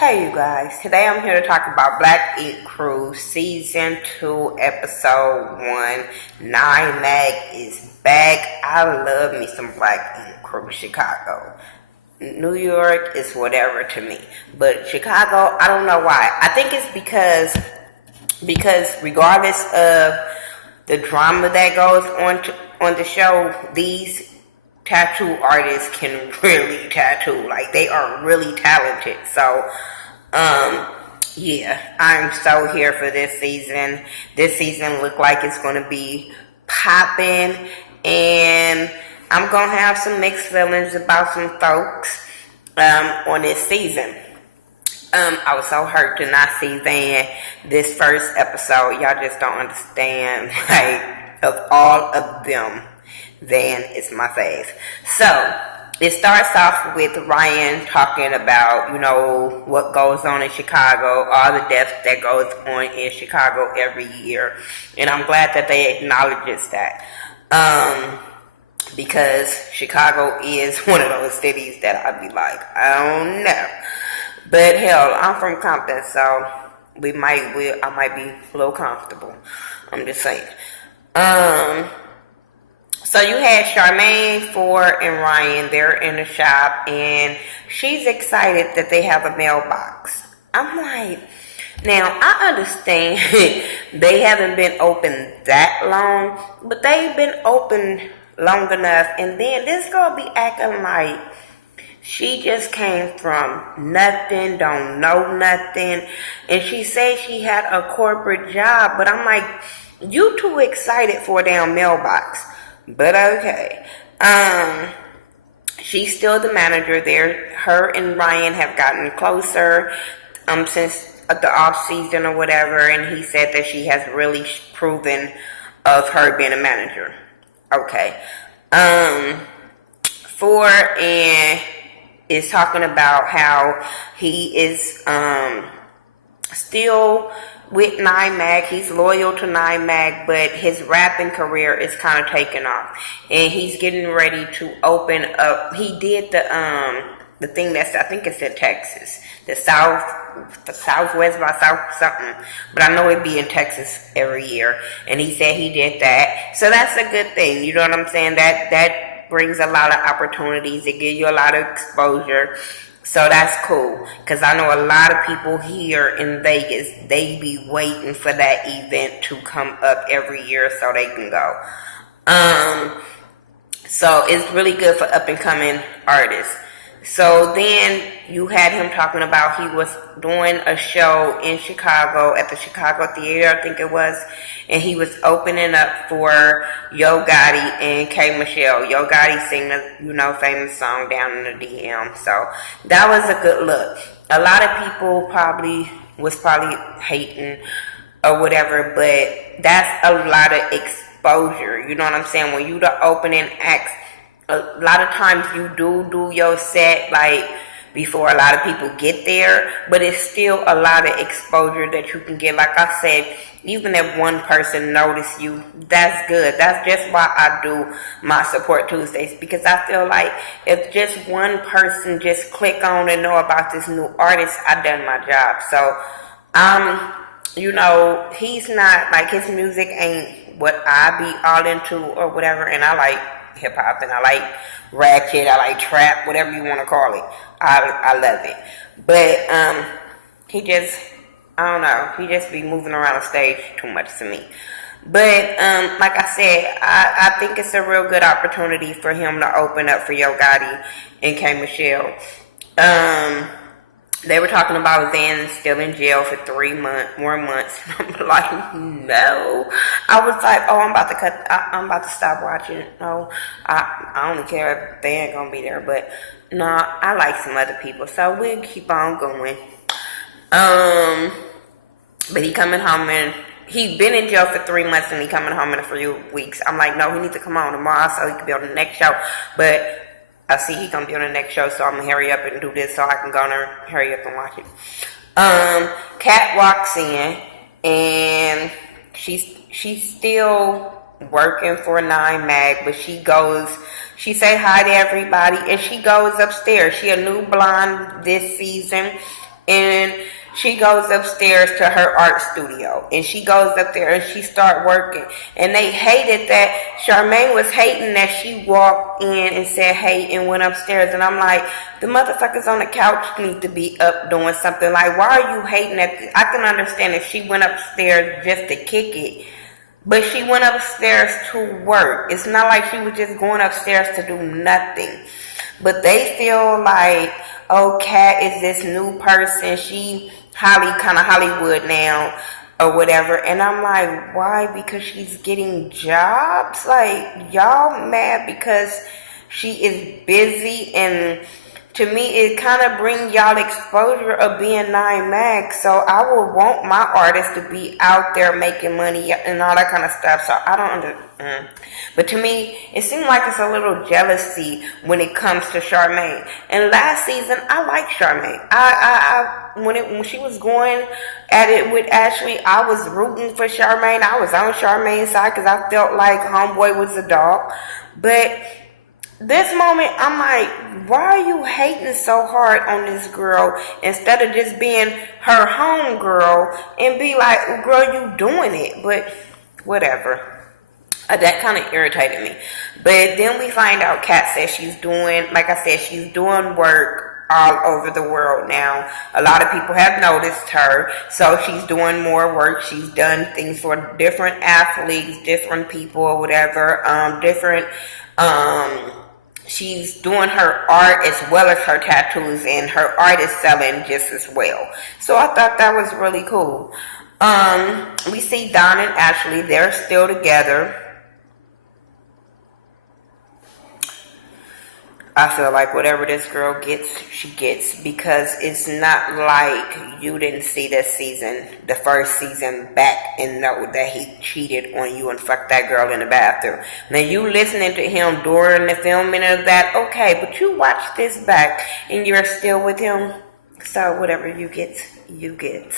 Hey you guys, today I'm here to talk about Black Ink Crew Season 2 Episode 1. Nine Mag is back. I love me some Black Ink Crew Chicago. New York is whatever to me. But Chicago, I don't know why. I think it's because regardless of the drama that goes on the show, these tattoo artists can really tattoo. Like, they are really talented. So, yeah, I'm so here for this season. This season look like it's going to be popping, and I'm going to have some mixed feelings about some folks on this season. I was so hurt to not see Van this first episode. Y'all just don't understand. Like, of all of them, Van is my fave. So, it starts off with Ryan talking about, what goes on in Chicago, all the deaths that goes on in Chicago every year. And I'm glad that they acknowledges that. Because Chicago is one of those cities that I'd be like, I don't know. But hell, I'm from Compton, so I might be a little comfortable. I'm just saying. So you had Charmaine, Ford, and Ryan. They're in the shop, and she's excited that they have a mailbox. I'm like, now I understand they haven't been open that long, but they've been open long enough. And then this girl be acting like she just came from nothing, don't know nothing, and she said she had a corporate job. But I'm like, you too excited for a damn mailbox. But okay. She's still the manager there. Her and Ryan have gotten closer since the off season or whatever, and he said that she has really proven of her being a manager. Okay. Ford and is talking about how he is still with Nine Mag. He's loyal to Nine Mag, but his rapping career is kind of taking off, and he's getting ready to open up. He did the thing that's, I think it's in Texas, the Southwest by South something, but I know it'd be in Texas every year, and he said he did that. So that's a good thing. You know what I'm saying? That brings a lot of opportunities. It gives you a lot of exposure. So that's cool, because I know a lot of people here in Vegas, they be waiting for that event to come up every year so they can go. So it's really good for up-and-coming artists. So then you had him talking about he was doing a show in Chicago at the Chicago Theater, I think it was, and he was opening up for Yo Gotti and K. Michelle. Yo Gotti sang the, famous song Down in the DM. So that was a good look. A lot of people was probably hating or whatever, but that's a lot of exposure. You know what I'm saying? When you the opening act, a lot of times you do your set like before a lot of people get there, but it's still a lot of exposure that you can get. Like I said, even if one person notice you, that's good. That's just why I do my Support Tuesdays, because I feel like if just one person just click on and know about this new artist, I done my job. So, he's not, like, his music ain't what I be all into or whatever, and I like hip hop, and I like ratchet, I like trap, whatever you want to call it. I love it. But he just, I don't know, he just be moving around the stage too much to me. But like I said, I think it's a real good opportunity for him to open up for Yo Gotti and K. Michelle. They were talking about Van still in jail for 3 more months. I'm like, no. I was like, oh, I'm about to stop watching. No, I don't care if Van gonna be there, but no, I like some other people, so we'll keep on going. But he coming home, and he been in jail for 3 months, and he coming home in a few weeks. I'm like, no, he needs to come on tomorrow so he can be on the next show. But I see he gonna be on the next show, so I'm gonna hurry up and do this so I can go there, hurry up and watch it. Kat walks in, and she's still working for Nine Mag, but she say hi to everybody, and she goes upstairs. She a new blonde this season, and she goes upstairs to her art studio, and she goes up there and she start working. And they hated that. Charmaine was hating that she walked in and said hey and went upstairs. And I'm like, the motherfuckers on the couch need to be up doing something. Like, why are you hating that? I can understand if she went upstairs just to kick it, but she went upstairs to work. It's not like she was just going upstairs to do nothing. But they feel like, oh, Kat is this new person. She kind of Hollywood now or whatever. And I'm like, why? Because she's getting jobs? Like, y'all mad because she is busy? And to me, it kind of bring y'all exposure of being 9 Mag. So I would want my artists to be out there making money and all that kind of stuff. So I don't understand. But to me, it seems like it's a little jealousy when it comes to Charmaine. And last season, I liked Charmaine. When she was going at it with Ashley, I was rooting for Charmaine. I was on Charmaine's side because I felt like Homeboy was a dog. But this moment, I'm like, why are you hating so hard on this girl instead of just being her home girl and be like, girl, you doing it? But whatever. That kind of irritated me. But then we find out Kat says she's doing, like I said, she's doing work all over the world now. A lot of people have noticed her. So she's doing more work. She's done things for different athletes, different people or whatever, she's doing her art as well as her tattoos, and her art is selling just as well. So I thought that was really cool. We see Don and Ashley, they're still together. I feel like whatever this girl gets, she gets, because it's not like you didn't see this season, the first season back, and know that he cheated on you and fucked that girl in the bathroom. Now you listening to him during the filming of that, okay, but you watch this back and you're still with him. So whatever you get, you get.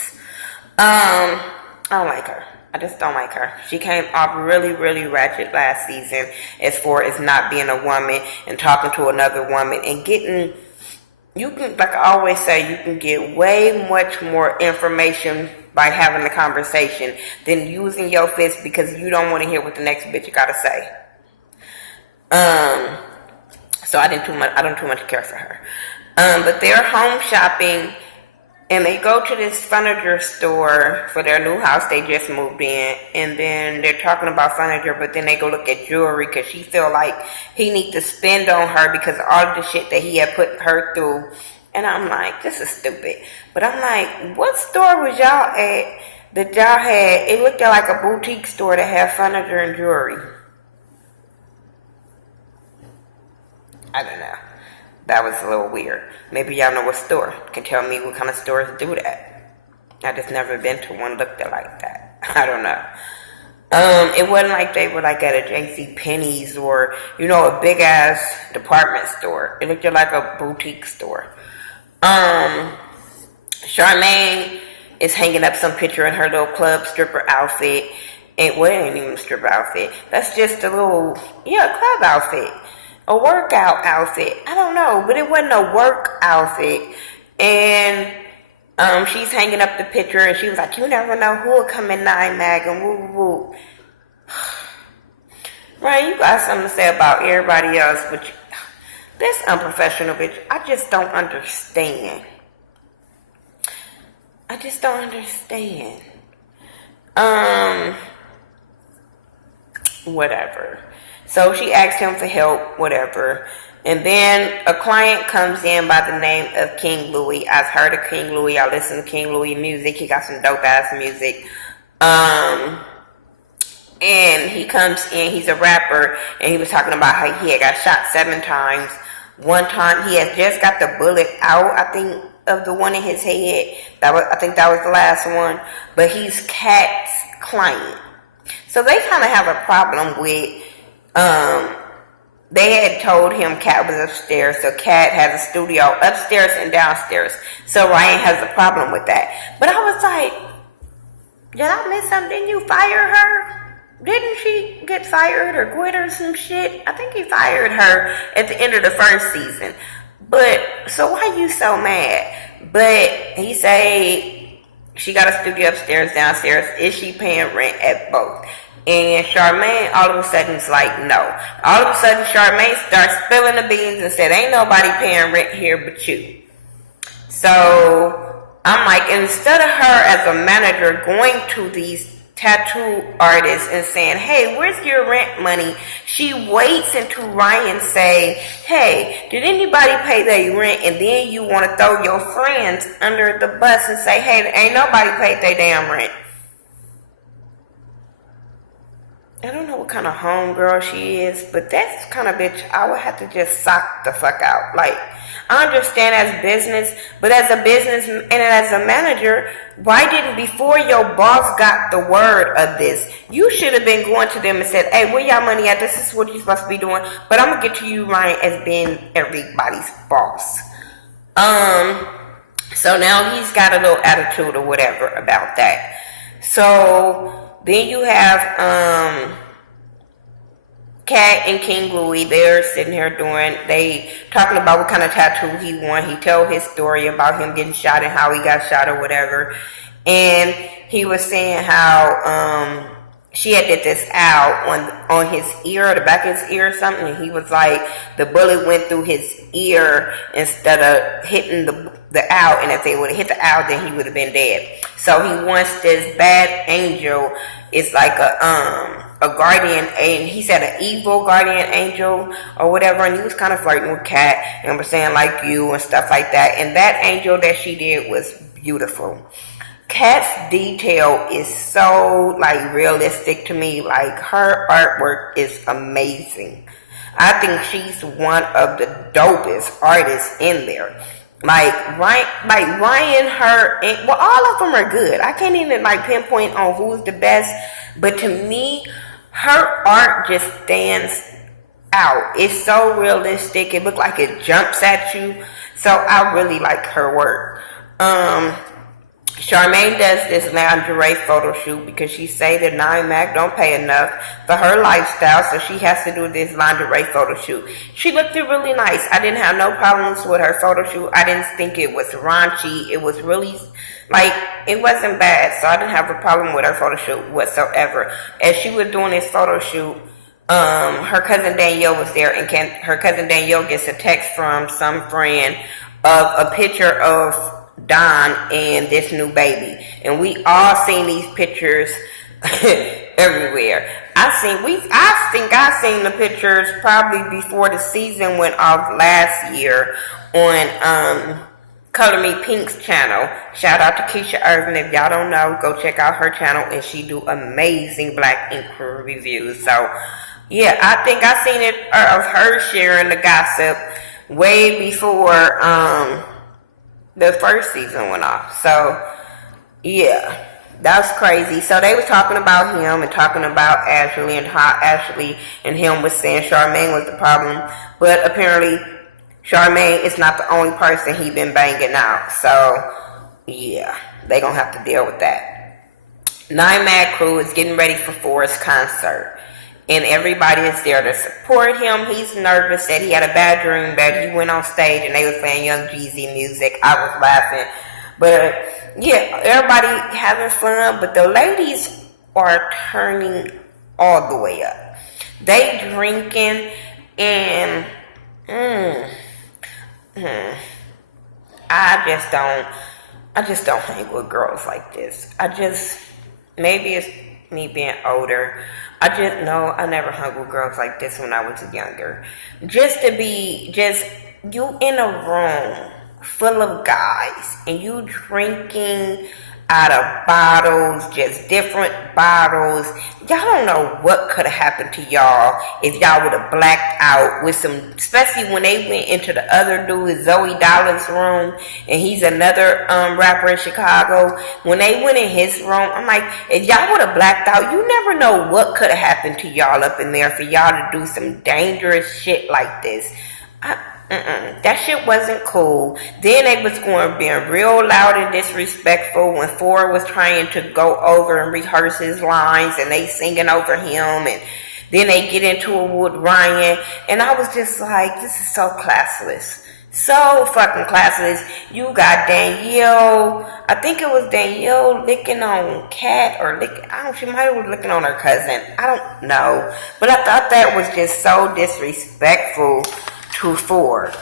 I don't like her. I just don't like her. She came off really, really ratchet last season as far as not being a woman and talking to another woman and getting, you can, like I always say, you can get way much more information by having a conversation than using your fist because you don't want to hear what the next bitch got to say. So I don't too much care for her. But they're home shopping. And they go to this furniture store for their new house they just moved in. And then they're talking about furniture, but then they go look at jewelry because she feel like he need to spend on her because of all the shit that he had put her through. And I'm like, this is stupid. But I'm like, what store was y'all at that y'all had? It looked like a boutique store that had furniture and jewelry. I don't know. That was a little weird. Maybe y'all know what store. Can tell me what kind of stores do that. I just never been to one looked like that. I don't know. It wasn't like they were like at a J.C. Penney's or, you know, a big ass department store. It looked like a boutique store. Charmaine is hanging up some picture in her little club stripper outfit. And well, it ain't even a stripper outfit. That's just a little, club outfit. A workout outfit. I don't know, but it wasn't a work outfit. And she's hanging up the picture, and she was like, you never know who will come in 9 Mag and woo woo. Ryan, you got something to say about everybody else, but this unprofessional bitch, I just don't understand. I just don't understand. Whatever. So she asked him for help, whatever. And then a client comes in by the name of King Louie. I've heard of King Louie. I listen to King Louie music. He got some dope ass music. And he comes in, he's a rapper, and he was talking about how he had got shot 7 times. One time he had just got the bullet out, I think, of the one in his head. I think that was the last one. But he's Kat's client. So they kind of have a problem with, they had told him Kat was upstairs, so Kat has a studio upstairs and downstairs. So Ryan has a problem with that. But I was like, did I miss something? Didn't you fire her? Didn't she get fired or quit or some shit? I think he fired her at the end of the first season. But, so why you so mad? But he say she got a studio upstairs, downstairs. Is she paying rent at both? And Charmaine all of a sudden is like, no. All of a sudden, Charmaine starts spilling the beans and said, ain't nobody paying rent here but you. So I'm like, instead of her as a manager going to these tattoo artists and saying, hey, where's your rent money? She waits until Ryan say, hey, did anybody pay their rent? And then you want to throw your friends under the bus and say, hey, ain't nobody paid their damn rent. I don't know what kind of homegirl she is, but that's the kind of bitch I would have to just sock the fuck out. Like, I understand as business, but as a business and as a manager, why didn't, before your boss got the word of this, you should have been going to them and said, hey, where y'all money at? This is what you're supposed to be doing. But I'm going to get to you, Ryan, as being everybody's boss. So now he's got a little attitude or whatever about that. So then you have Cat and King Louie. They're sitting here they talking about what kind of tattoo he want. He told his story about him getting shot and how he got shot or whatever. And he was saying how she had did this out on his ear, the back of his ear or something. And he was like, the bullet went through his ear instead of hitting the owl, and if they would have hit the owl, then he would have been dead. So he wants this bad angel. It's like a guardian, and he said an evil guardian angel or whatever, and he was kind of flirting with Kat and was saying like you and stuff like that. And that angel that she did was beautiful. Kat's detail is so like realistic to me. Like, her artwork is amazing. I think she's one of the dopest artists in there. Like Ryan, her, and, well, all of them are good. I can't even like pinpoint on who's the best, but to me, her art just stands out. It's so realistic. It looks like it jumps at you. So I really like her work. Charmaine does this lingerie photo shoot because she say that 9Mac don't pay enough for her lifestyle, so she has to do this lingerie photo shoot. She looked really nice. I didn't have no problems with her photo shoot. I didn't think it was raunchy. It was really, like, it wasn't bad, so I didn't have a problem with her photo shoot whatsoever. As she was doing this photo shoot, her cousin Danielle was there, and her cousin Danielle gets a text from some friend of a picture of Don and this new baby, and we all seen these pictures everywhere. I think I seen the pictures probably before the season went off last year on Color Me Pink's channel. Shout out to Keisha Irvin. If y'all don't know, go check out her channel, and she do amazing Black ink reviews. So yeah, I think I seen it of her sharing the gossip way before the first season went off. So yeah, that's crazy. So they were talking about him and talking about Ashley, and how Ashley and him was saying Charmaine was the problem, but apparently Charmaine is not the only person he been banging out. So yeah, they gonna have to deal with that. 9Mad crew is getting ready for Forrest's concert, and everybody is there to support him. He's nervous that he had a bad dream that he went on stage and they was playing Young Jeezy music. I was laughing. But yeah, everybody having fun, but the ladies are turning all the way up. They drinking, and I just don't hang with girls like this. Maybe it's me being older. I never hung with girls like this when I was younger. Just to be, you in a room full of guys, and you drinking out of bottles, just different bottles. Y'all don't know what could have happened to y'all if y'all would have blacked out with some, especially when they went into the other dude, Zoe Dollar's room, and he's another rapper in Chicago. When they went in his room, I'm like, if y'all would have blacked out, you never know what could have happened to y'all up in there for y'all to do some dangerous shit like this. That shit wasn't cool. Then they was going being real loud and disrespectful when Ford was trying to go over and rehearse his lines, and they singing over him, and then they get into it with Ryan, and I was just like, this is so classless. So fucking classless. You got Danielle. I think it was Danielle licking on Kat or licking. I don't. She might have was licking on her cousin. I don't know. But I thought that was just so disrespectful to Ford.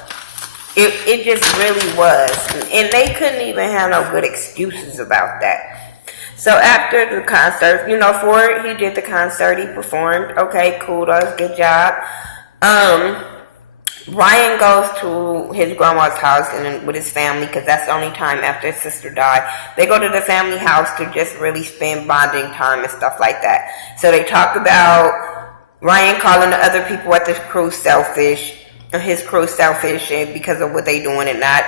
It just really was, and they couldn't even have no good excuses about that. So after the concert, Ford, he did the concert, he performed. Okay, kudos, good job. Ryan goes to his grandma's house and with his family because that's the only time after his sister died. They go to the family house to just really spend bonding time and stuff like that. So they talk about Ryan calling the other people at the crew selfish, his crew selfish because of what they doing and not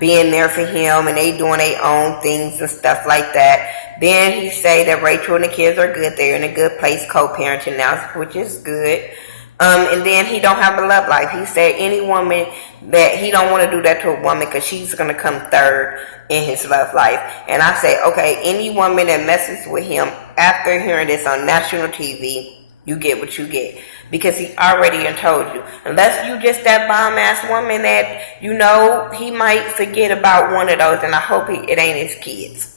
being there for him, and they doing their own things and stuff like that. Then he say that Rachel and the kids are good. They're in a good place co-parenting now, which is good. And then he don't have a love life. He said any woman that he don't want to do that to a woman because she's going to come third in his love life. And I say, okay, any woman that messes with him after hearing this on national TV, you get what you get. Because he already done told you. Unless you just that bomb-ass woman that, he might forget about one of those. And I hope it ain't his kids.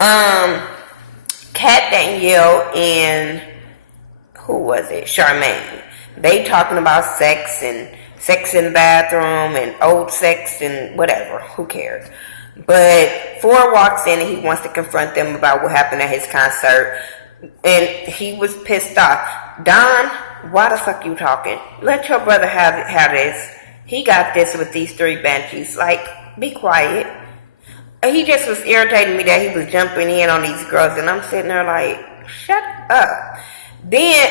Kat, Danielle, and who was it? Charmaine. They talking about sex and sex in the bathroom and old sex and whatever. Who cares? But Ford walks in and he wants to confront them about what happened at his concert. And he was pissed off. Don, why the fuck you talking? Let your brother have this. He got this with these 3 banshees. Like, be quiet. He just was irritating me that he was jumping in on these girls. And I'm sitting there like, shut up. Then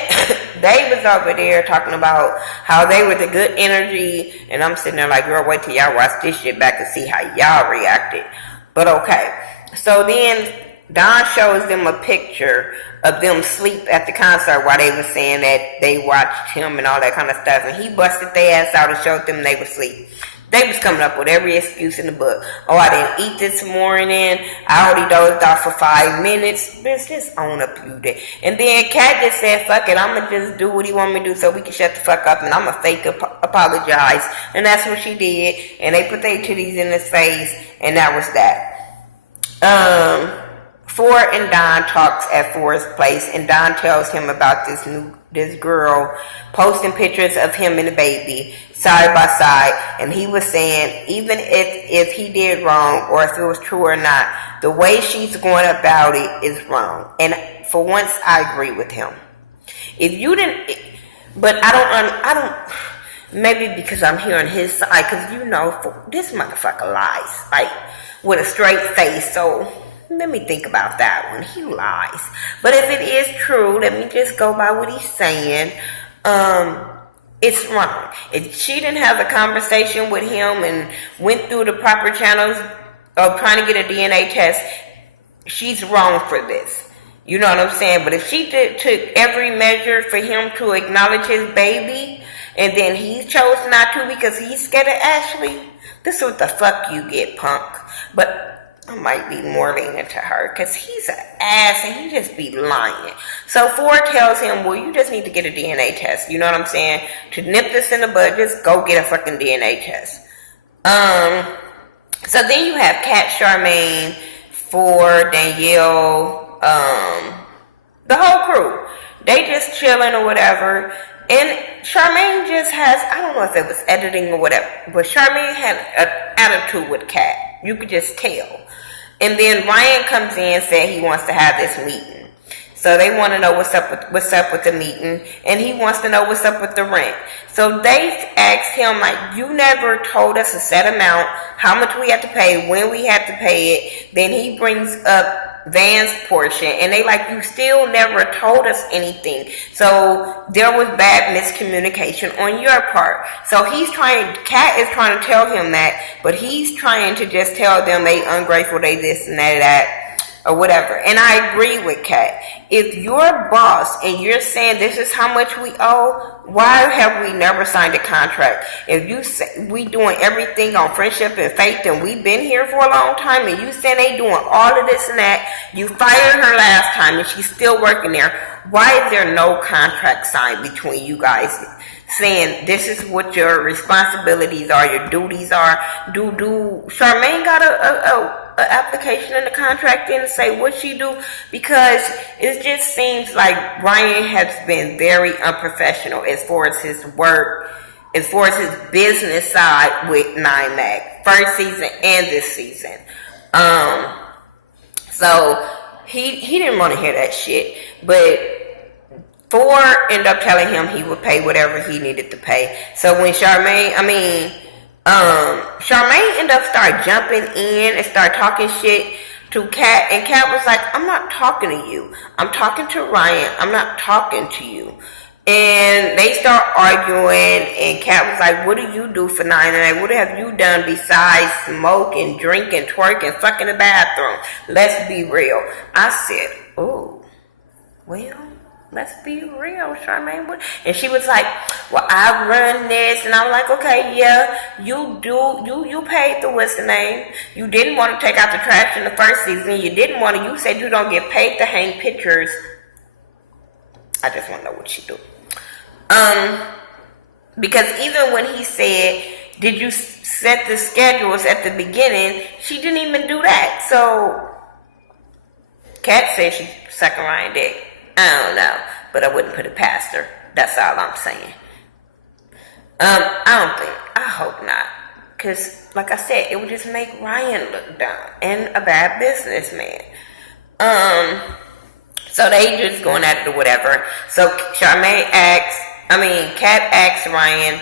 they was over there talking about how they were the good energy, and I'm sitting there like, girl, wait till y'all watch this shit back and see how y'all reacted. But okay. So then Don shows them a picture of them sleep at the concert while they were saying that they watched him and all that kind of stuff, and he busted their ass out and showed them they were asleep. They was coming up with every excuse in the book. Oh, I didn't eat this morning. I already dozed off for 5 minutes. Bitch, just own up you did. And then Kat just said, fuck it, I'm going to just do what he want me to do so we can shut the fuck up, and I'm going to fake apologize. And that's what she did. And they put their titties in his face, and that was that. Ford and Don talks at Ford's place, and Don tells him about this girl posting pictures of him and the baby side by side, and he was saying even if he did wrong or if it was true or not, the way she's going about it is wrong. And for once, I agree with him. If you didn't, but I don't. Maybe because I'm hearing his side, because this motherfucker lies like with a straight face. So let me think about that one. He lies. But if it is true, let me just go by what he's saying. It's wrong. If she didn't have a conversation with him and went through the proper channels of trying to get a DNA test, she's wrong for this. You know what I'm saying? But if she took every measure for him to acknowledge his baby, and then he chose not to because he's scared of Ashley, this is what the fuck you get, punk. But I might be more lenient to her because he's an ass and he just be lying. So Ford tells him, well, you just need to get a DNA test. You know what I'm saying? To nip this in the bud, just go get a fucking DNA test. So then you have Kat, Charmaine, Ford, Danielle, the whole crew. They just chilling or whatever. And Charmaine just has, I don't know if it was editing or whatever, but Charmaine had an attitude with Kat. You could just tell. And then Ryan comes in and said he wants to have this meeting. So they want to know what's up with the meeting, and he wants to know what's up with the rent. So they asked him, like, you never told us a set amount, how much we have to pay, when we have to pay it. Then he brings up Van's portion, and they like, you still never told us anything. So there was bad miscommunication on your part. So Kat is trying to tell him that, but he's trying to just tell them they ungrateful, they this and that, or whatever. And I agree with Kat. If you're boss and you're saying this is how much we owe, why have we never signed a contract? If you say we doing everything on friendship and faith and we've been here for a long time and you saying they doing all of this and that, you fired her last time and she's still working there, why is there no contract signed between you guys? saying this is what your responsibilities are, your duties are. Do Charmaine got a application in the contract in to say what she do? Because it just seems like Ryan has been very unprofessional as far as his work, as far as his business side with NYMAC, first season and this season. So he didn't want to hear that shit, but Ford ended up telling him he would pay whatever he needed to pay. So when Charmaine ended up start jumping in and start talking shit to Kat, and Kat was like, I'm not talking to you. I'm talking to Ryan. I'm not talking to you. And they start arguing, and Kat was like, what do you do for 9 What have you done besides smoke and drink and twerk and fuck in the bathroom? Let's be real. I said, oh, well, let's be real, Charmaine. And she was like, well, I run this. And I was like, okay, yeah, you paid the what's the name. You didn't want to take out the trash in the first season. You didn't want to, you said you don't get paid to hang pictures. I just want to know what you do. Because even when he said, did you set the schedules at the beginning, she didn't even do that. So, Kat said she sucking Ryan dick. I don't know, but I wouldn't put it past her. That's all I'm saying. I hope not. Because, like I said, it would just make Ryan look dumb and a bad businessman. So they just going at it or whatever. So Kat asks Ryan,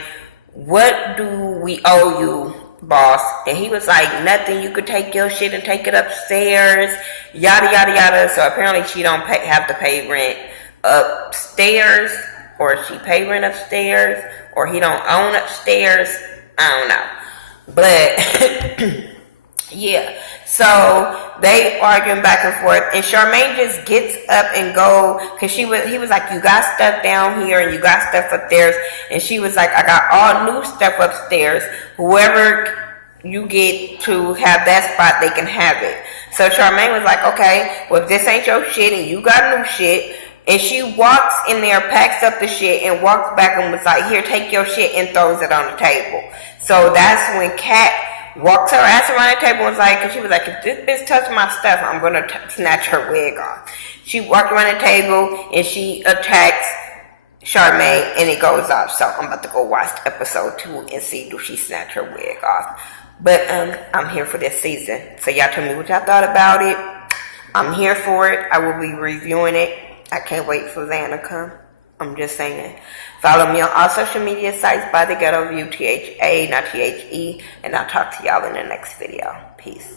what do we owe you, boss? And he was like, nothing. You could take your shit and take it upstairs, yada yada yada. So apparently she don't have to pay rent upstairs, or she pay rent upstairs, or he don't own upstairs. I don't know, but yeah. So they arguing back and forth, and Charmaine just gets up and go, because he was like, you got stuff down here and you got stuff upstairs, and she was like, I got all new stuff upstairs. Whoever you get to have that spot, they can have it. So Charmaine was like, okay, well, if this ain't your shit and you got new shit, and she walks in there, packs up the shit, and walks back and was like, here, take your shit, and throws it on the table. So that's when Kat walked her ass around the table and was like, and she was like, if this bitch touches my stuff, I'm going to snatch her wig off. She walked around the table and she attacks Charmaine, and it goes off. So I'm about to go watch episode 2 and see do she snatch her wig off. But I'm here for this season. So y'all tell me what y'all thought about it. I'm here for it. I will be reviewing it. I can't wait for Zan to come. I'm just saying. Follow me on all social media sites by Thaghettoview, THA, not THE. And I'll talk to y'all in the next video. Peace.